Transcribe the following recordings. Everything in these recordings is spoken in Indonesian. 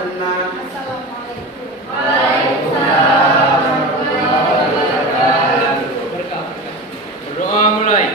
tenang. Assalamualaikum. Waalaikumsalam warahmatullahi wabarakatuh. Berdoa mulai.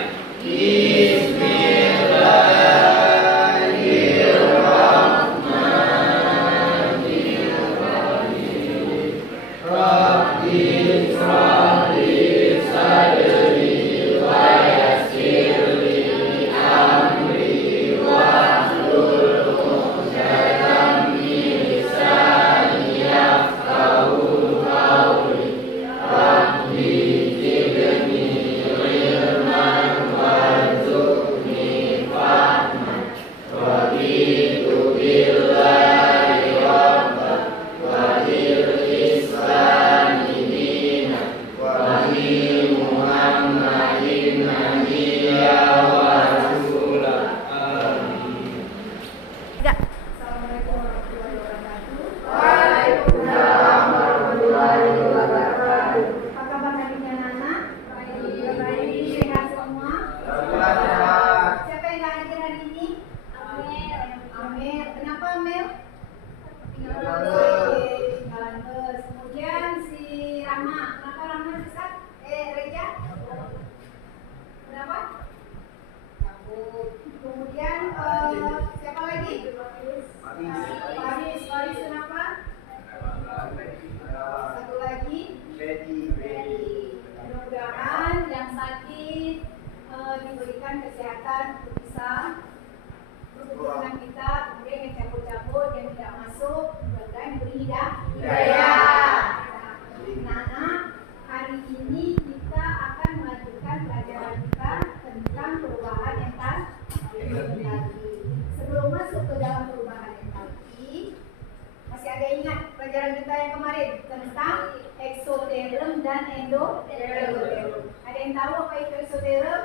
Assalamualaikum warahmatullahi wabarakatuh. Waalaikumsalam warahmatullahi wabarakatuh. Apa kabar hari-nya anak? Baik. Sehat semua? Siapa yang nggak hadir hari ini? Amel. Kenapa Amel? Tinggalan bus. Kemudian si Rama. Kenapa Rama sesat? Reja? Kenapa? Takut. Kemudian siapa lagi? Faris kenapa? Satu lagi? Mudah-mudahan yang sakit diberikan kesehatan untuk bisa berhubungan kita, kemudian yang cabut-cabut yang tidak masuk, mudah-mudahan diberi hidayah. Nah, hari ini kita akan melanjutkan pelajaran kita tentang perubahan entalpi. Sebelum masuk ke dalam perubahan entalpi, masih ada ingat pelajaran kita yang kemarin tentang eksoterm dan endoterm. Ada yang tahu apa itu eksoterm?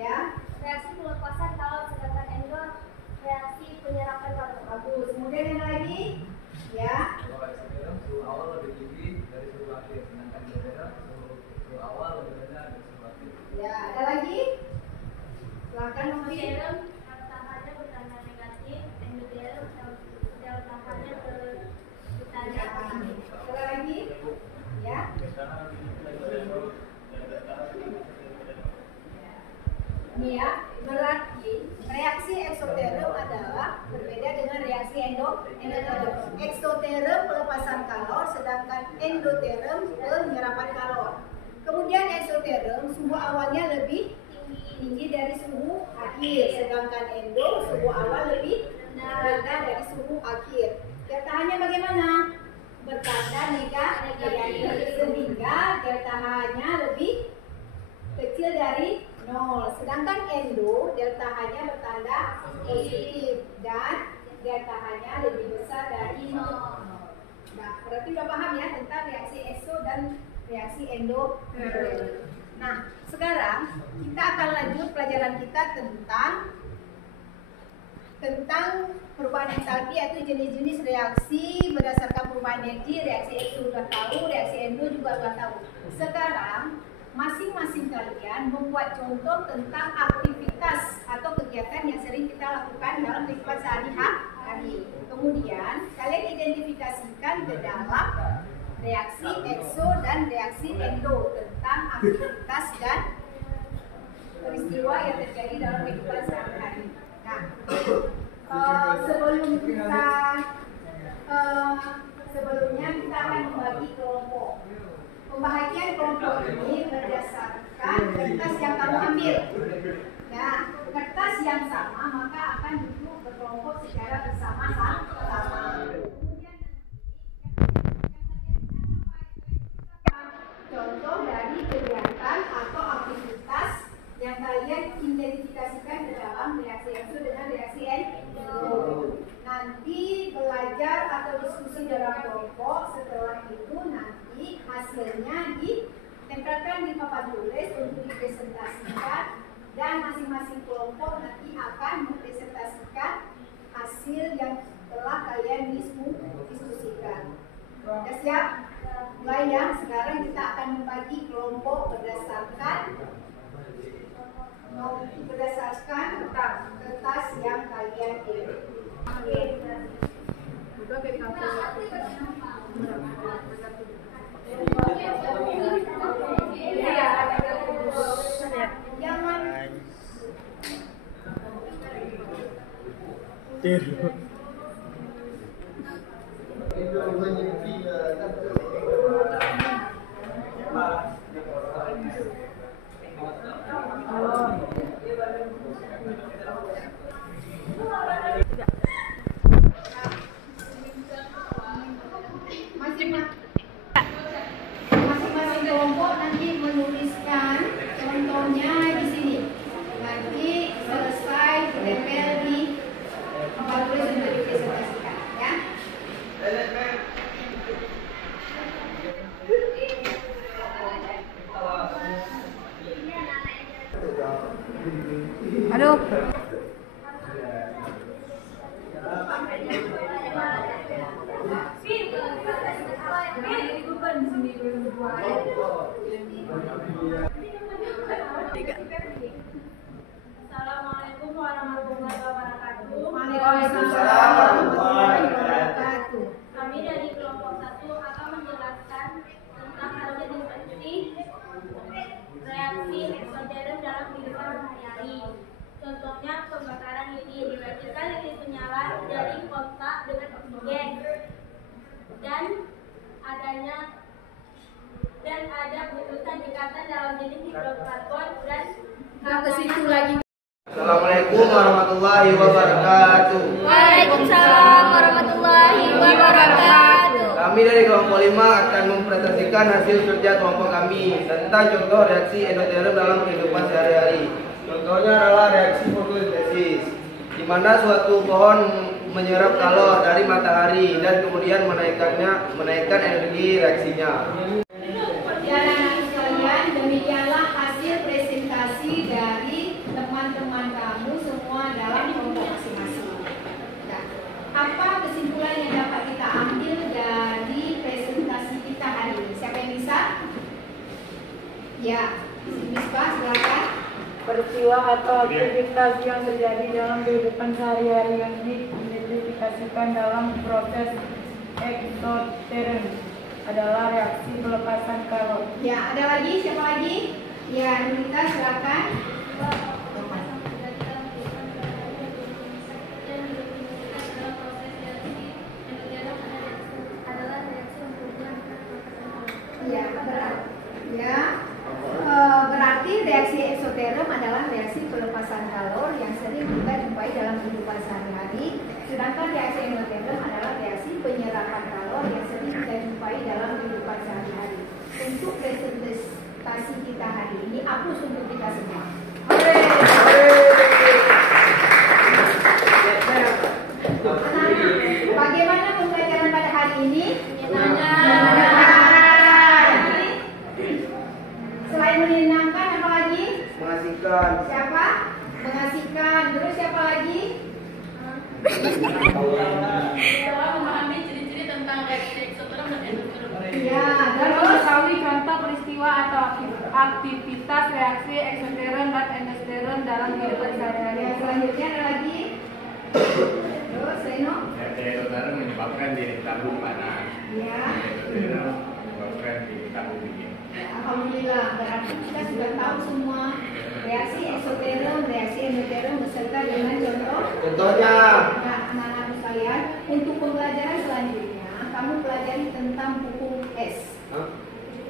Ya. Reaksi pelepasan kalor, sedangkan endo reaksi penyerapan kalor. Bagus. Kemudian yang lagi? Ya. Kalau eksoterm suhu awal lebih tinggi dari suhu akhir, sedangkan endoterm suhu awal lebih rendah dari suhu akhir. Ya, ada lagi? Silakan Mami. Eksoterm tahannya bertanda negatif, endoterm tahannya bertanda positif. Ada lagi? Ya. Ini ya, berarti reaksi eksoterm adalah berbeda dengan reaksi endoterm. Eksoterm pelepasan kalor, sedangkan endoterm penyerapan kalor. Kemudian eksoterm suhu awalnya lebih tinggi dari suhu akhir, sedangkan endo suhu awal lebih rendah dari suhu akhir. Delta H-nya bagaimana? Bertanda negatif, sehingga delta H-nya lebih kecil dari 0. Sedangkan endo, delta H-nya bertanda positif dan delta H-nya lebih besar dari 0. Nah, berarti udah paham ya tentang reaksi ekso dan reaksi endo. Nah, sekarang kita akan lanjut pelajaran kita tentang perubahan entalpi, yaitu jenis-jenis reaksi berdasarkan perubahan energi. Reaksi ekso sudah tahu, reaksi endo juga sudah tahu. Sekarang masing-masing kalian membuat contoh tentang aktivitas atau kegiatan yang sering kita lakukan dalam kehidupan sehari-hari. Kemudian kalian identifikasikan ke dalam reaksi ekso dan reaksi endo tentang aktivitas dan peristiwa yang terjadi dalam kehidupan sehari-hari. Nah, sebelumnya kita akan membagi kelompok. Pembagian kelompok ini berdasarkan kertas yang kamu ambil. Nah, kertas yang sama maka akan duduk berkelompok secara bersama-sama. Contoh dari kegiatan atau aktivitas yang kalian identifikasikan ke dalam reaksi ekso dengan reaksi endo. Nanti belajar atau diskusi dalam kelompok. Setelah itu nanti hasilnya ditempelkan di papan tulis untuk dipresentasikan, dan masing-masing kelompok nanti akan mempresentasikan hasil yang telah kalian diskusikan. Sudah siap? Mulai ya. Sekarang kita akan membagi kelompok berdasarkan kertas yang kalian pilih. Udah kayak Jangan masing-masing kelompok nanti menuliskan contohnya di sini. Nanti selesai ditempel di 40 sudah dipresentasikan ya. Aduh. Assalamualaikum warahmatullahi wabarakatuh. Waalaikumsalam warahmatullahi wabarakatuh. Kami dari kelompok 1 akan menjelaskan tentang hasil diskusi reaksi eksoterm dalam kehidupan sehari-hari. Contohnya pembakaran lilin. Ketika lilin menyala dari kontak dengan oksigen dan ada putusan ikatan dalam jenis hidrokarbon dan Ke situ lagi. Assalamualaikum warahmatullahi wabarakatuh. Waalaikumsalam warahmatullahi wabarakatuh. Kami dari kelompok 5 akan mempresentasikan hasil kerja kelompok kami tentang contoh reaksi endoterm dalam kehidupan sehari-hari. Contohnya adalah reaksi fotosintesis, di mana suatu pohon menyerap kalor dari matahari dan kemudian menaikkan energi reaksinya. Dan anak sekalian, demikianlah hasil presentasi dari teman-teman kamu semua dalam kelompok masing-masing. Nah, apa kesimpulan yang dapat kita ambil dari presentasi kita hari ini? Siapa yang bisa? Ya, Misbah, silakan. Peristiwa atau aktivitas yang terjadi dalam kehidupan sehari-hari yang diidentifikasikan dalam proses eksoterm adalah reaksi pelepasan kalor. Ya, ada lagi? Siapa lagi? Ya, Nurita, silakan. Berarti reaksi eksoterm adalah reaksi pelepasan kalor yang sering kita jumpai dalam kehidupan sehari-hari, sedangkan reaksi endoterm adalah reaksi penyerapan kalor yang sering kita jumpai dalam kehidupan sehari-hari. Untuk presentasi kita hari ini, hapus untuk kita semua. Anak-anak, bagaimana pembelajaran pada hari ini? Selain menyenangkan, apa lagi? Mengasihkan. Siapa? Mengasihkan. Terus siapa lagi? Dalam memahami ciri-ciri tentang reaksi eksoterm dan endoterm. Ya, Dan terus mengetahui contoh peristiwa atau aktivitas reaksi eksoterm dan endoterm dalam kehidupan sehari-hari. yang selanjutnya ada lagi. Terus, Reno? Reaksi endoterm menyebabkan diri tabung panas. Ya. Endoterm menyebabkan diri tabung dingin. Alhamdulillah, berarti kita sudah tahu semua reaksi eksoterm, reaksi endoterm beserta dengan contoh. Contohnya, Nah, anak-anak sekalian, untuk pembelajaran selanjutnya, kamu pelajari tentang hukum Hess.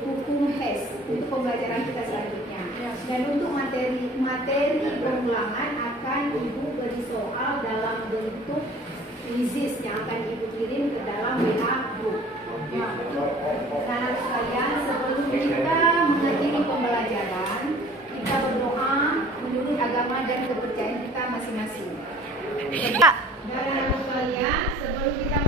Hukum Hess untuk pembelajaran kita selanjutnya. Dan untuk materi pengulangan akan Ibu beri soal dalam bentuk quizzes yang akan Ibu kirim ke dalam WA group. Anak sekalian, sebelum kita mengakhiri pembelajaran, kita berdoa menurut agama dan kepercayaan kita masing-masing. Dan anak sekalian, sebelum kita